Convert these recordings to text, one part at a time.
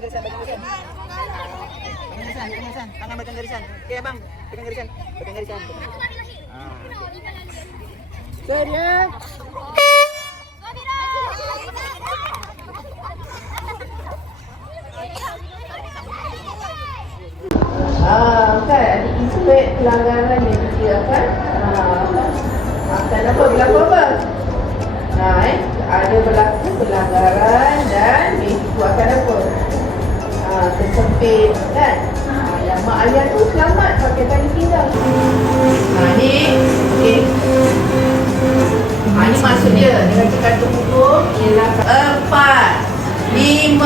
garisan. Tangan pegang garisan. Okey abang, pegang garisan. Sedia. Kan ada inspek pelanggaran yang dia akan berlaku apa? Ada berlaku pelanggaran dan itu akan apa? Tersempit kan? Yang mak ayah tu selamat pakai tali pinggang. Ni okey. Ini maksud dia dengan kartu hukum ialah 4, 5,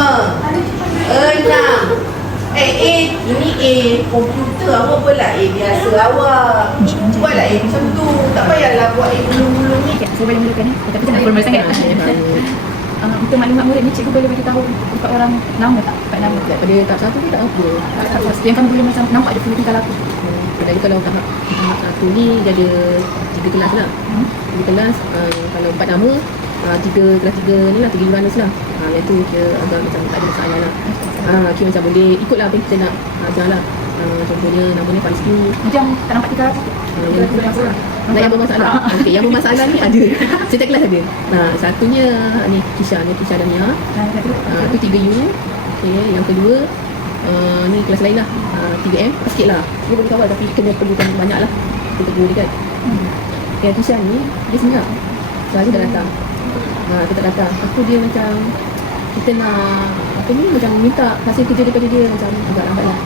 6. Ini komputer awak buatlah biasa awak. Buatlah macam tu. Tak payahlah buat belum-belum ni. Saya boleh mulakan tapi jangan formal sangat. Untuk maklumat murid ni, cikgu boleh beritahu empat orang nama tak? Empat nama Pada tahap satu tu tak apa. yang kamu boleh macam nampak ada punya tingkah laku. Jadi kalau tahap satu ni dia ada 3 kelas lah. 3 kelas, kalau 4 nama, 3 kelas 3 ni lah, 3 Uranus lah. Yang tu kira agak macam tak ada masalah lah. Kira macam boleh ikutlah apa yang kita nak ajar lah. Contohnya namanya Faristu. Macam tak nampak tingkah laku. Yang bermasalah. Okey, yang bermasalah ni ada. Setiap kelas ada. Satunya ni Kisha Damia. Tu 3U. Okey, yang kedua ni kelas lain lah. 3M sikit lah. Dia boleh kawal tapi kena perlukan banyak lah untuk guru dia kan. Yang Kisha ni dia senyap. Selalu dah datang. Kita datang. Aku dia macam kita nak apa ni macam minta hasil kerja daripada dia macam agak lambat lah.